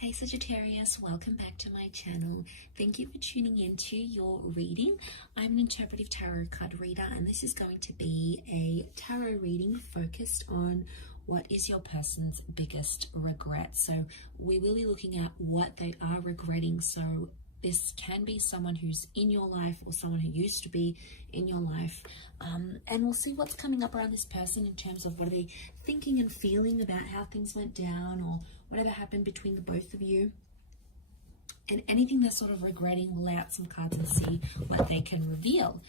Hey Sagittarius, welcome back to my channel. Thank you for tuning into your reading. I'm an interpretive tarot card reader, and this is going to be a tarot reading focused on what is your person's biggest regret. So we will be looking at what they are regretting. So this can be someone who's in your life or someone who used to be in your life. And we'll see what's coming up around this person in terms of what are they thinking and feeling about how things went down or whatever happened between the both of you. And anything they're sort of regretting, we'll lay out some cards and see what they can reveal.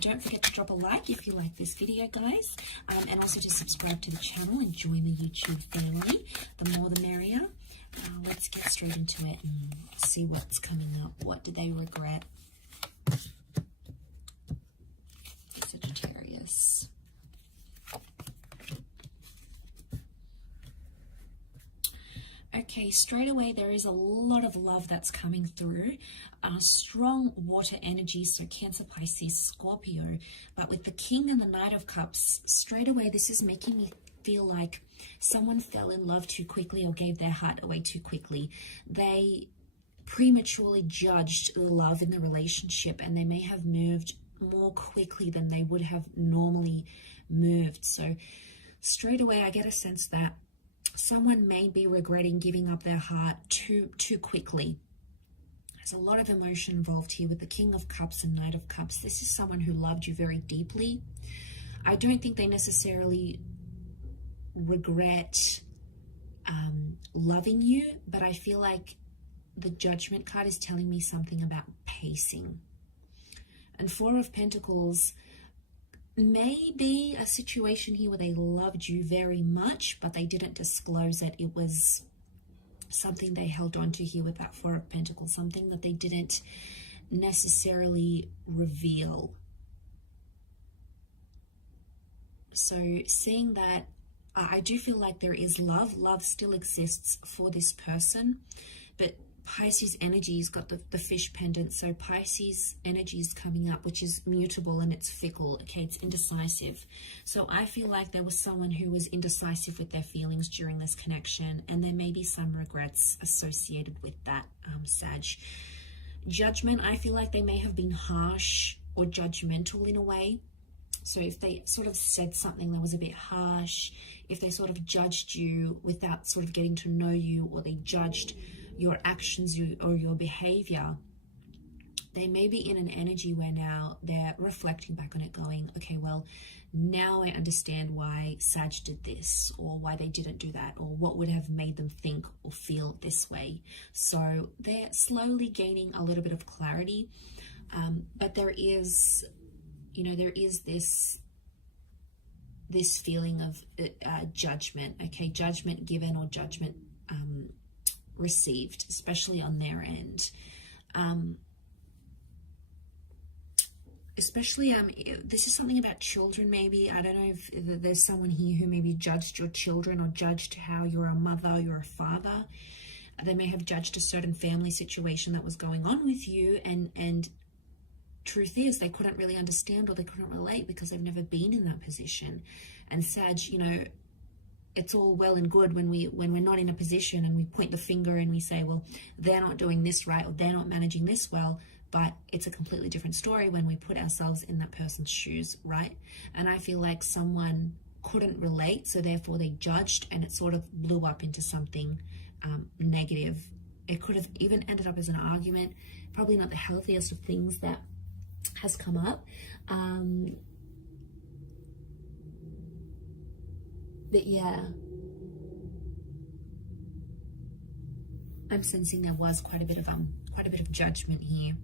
Don't forget to drop a like if you like this video, guys. And also to subscribe to the channel and join the YouTube family. The more the merrier. Let's get straight into it and see what's coming up. What do they regret? Sagittarius. Okay, straight away there is a lot of love that's coming through. Strong water energy, so Cancer, Pisces, Scorpio. But with the King and the Knight of Cups, straight away this is making me feel like someone fell in love too quickly or gave their heart away too quickly. They prematurely judged the love in the relationship, and they may have moved more quickly than they would have normally moved. So straight away I get a sense that someone may be regretting giving up their heart too quickly. There's a lot of emotion involved here with the King of Cups and Knight of Cups. This is someone who loved you very deeply. I don't think they necessarily regret loving you, but I feel like the Judgment card is telling me something about pacing. And Four of Pentacles may be a situation here where they loved you very much, but they didn't disclose it. It was something they held on to here with that Four of Pentacles, something that they didn't necessarily reveal. So seeing that, I do feel like there is love. Love still exists for this person, but Pisces energy's got the fish pendant. So Pisces energy is coming up, which is mutable and it's fickle. Okay, it's indecisive. So I feel like there was someone who was indecisive with their feelings during this connection, and there may be some regrets associated with that, Sag. Judgment, I feel like they may have been harsh or judgmental in a way. So if they sort of said something that was a bit harsh, if they sort of judged you without sort of getting to know you, or they judged your actions or your behavior, they may be in an energy where now they're reflecting back on it going, okay, well, now I understand why Sag did this, or why they didn't do that, or what would have made them think or feel this way. So they're slowly gaining a little bit of clarity, but there is, you know, there is this feeling of judgment, okay, judgment given or judgment received, especially on their end. Especially, this is something about children maybe. I don't know if there's someone here who maybe judged your children or judged how you're a mother, you're a father. They may have judged a certain family situation that was going on with you, and truth is they couldn't really understand or they couldn't relate because they've never been in that position. And Sag, you know, it's all well and good when we're not in a position and we point the finger and we say, well, they're not doing this right or they're not managing this well, but it's a completely different story when we put ourselves in that person's shoes, right? And I feel like someone couldn't relate, so therefore they judged, and it sort of blew up into something negative. It could have even ended up as an argument, probably not the healthiest of things that has come up. But yeah, I'm sensing there was quite a bit of judgment here.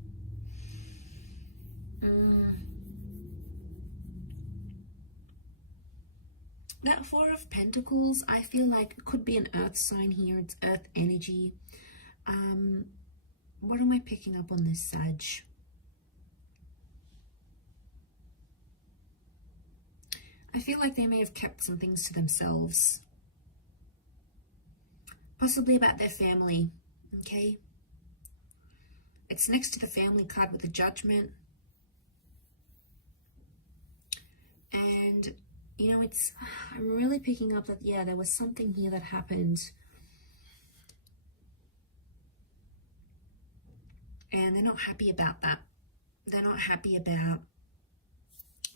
That Four of Pentacles, I feel like could be an earth sign here. It's earth energy. What am I picking up on this, Sag? I feel like they may have kept some things to themselves, possibly about their family, okay? It's next to the family card with the Judgment. And, you know, I'm really picking up that, yeah, there was something here that happened. And they're not happy about that. They're not happy about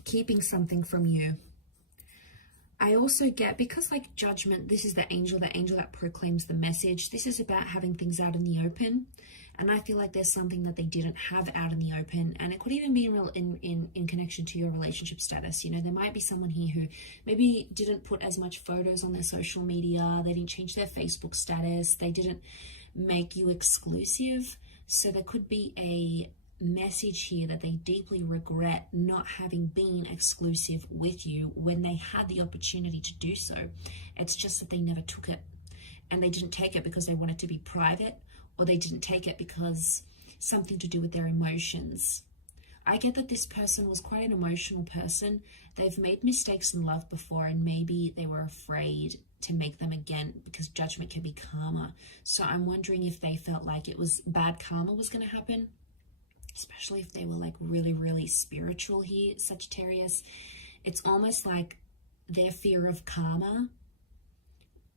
keeping something from you. I also get, because like judgment, this is the angel that proclaims the message. This is about having things out in the open. And I feel like there's something that they didn't have out in the open. And it could even be in connection to your relationship status. You know, there might be someone here who maybe didn't put as much photos on their social media. They didn't change their Facebook status. They didn't make you exclusive. So there could be a message here that they deeply regret not having been exclusive with you when they had the opportunity to do so. It's just that they never took it, and they didn't take it because they wanted to be private, or they didn't take it because something to do with their emotions. I get that this person was quite an emotional person. They've made mistakes in love before, and maybe they were afraid to make them again because judgment can be karma. So I'm wondering if they felt like it was bad karma was going to happen, especially if they were like really, really spiritual here, Sagittarius. It's almost like their fear of karma,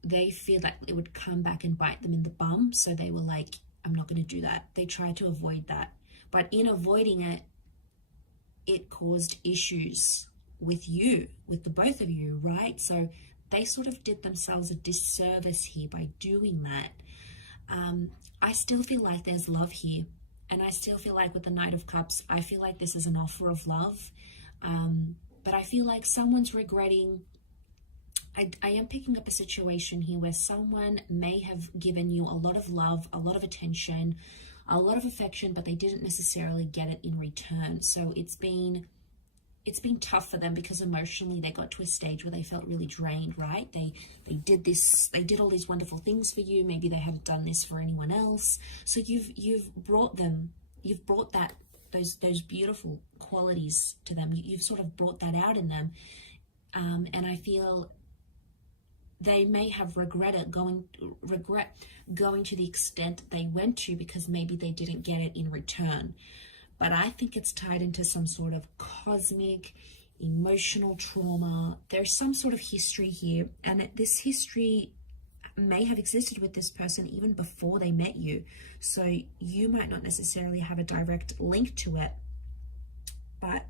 they feel like it would come back and bite them in the bum. So they were like, I'm not going to do that. They tried to avoid that. But in avoiding it, it caused issues with you, with the both of you, right? So they sort of did themselves a disservice here by doing that. I still feel like there's love here. And I still feel like with the Knight of Cups, I feel like this is an offer of love. But I feel like someone's regretting. I am picking up a situation here where someone may have given you a lot of love, a lot of attention, a lot of affection, but they didn't necessarily get it in return. So it's been tough for them because emotionally they got to a stage where they felt really drained, right? They did all these wonderful things for you. Maybe they haven't done this for anyone else. So you've brought that those beautiful qualities to them. You've sort of brought that out in them. And I feel they may have regret going to the extent they went to because maybe they didn't get it in return. But I think it's tied into some sort of cosmic, emotional trauma. There's some sort of history here, and this history may have existed with this person even before they met you. So you might not necessarily have a direct link to it, but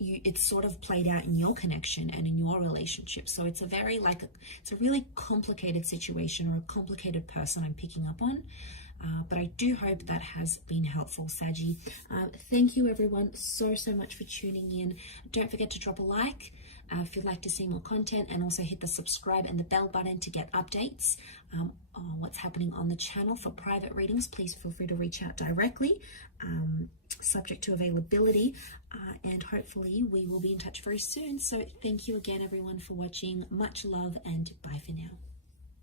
it's sort of played out in your connection and in your relationship. So it's it's a really complicated situation, or a complicated person I'm picking up on. But I do hope that has been helpful, Saggy. Thank you everyone so much for tuning in. Don't forget to drop a like if you'd like to see more content, and also hit the subscribe and the bell button to get updates on what's happening on the channel. For private readings, please feel free to reach out directly, subject to availability, and hopefully we will be in touch very soon. So thank you again everyone for watching. Much love, and bye for now.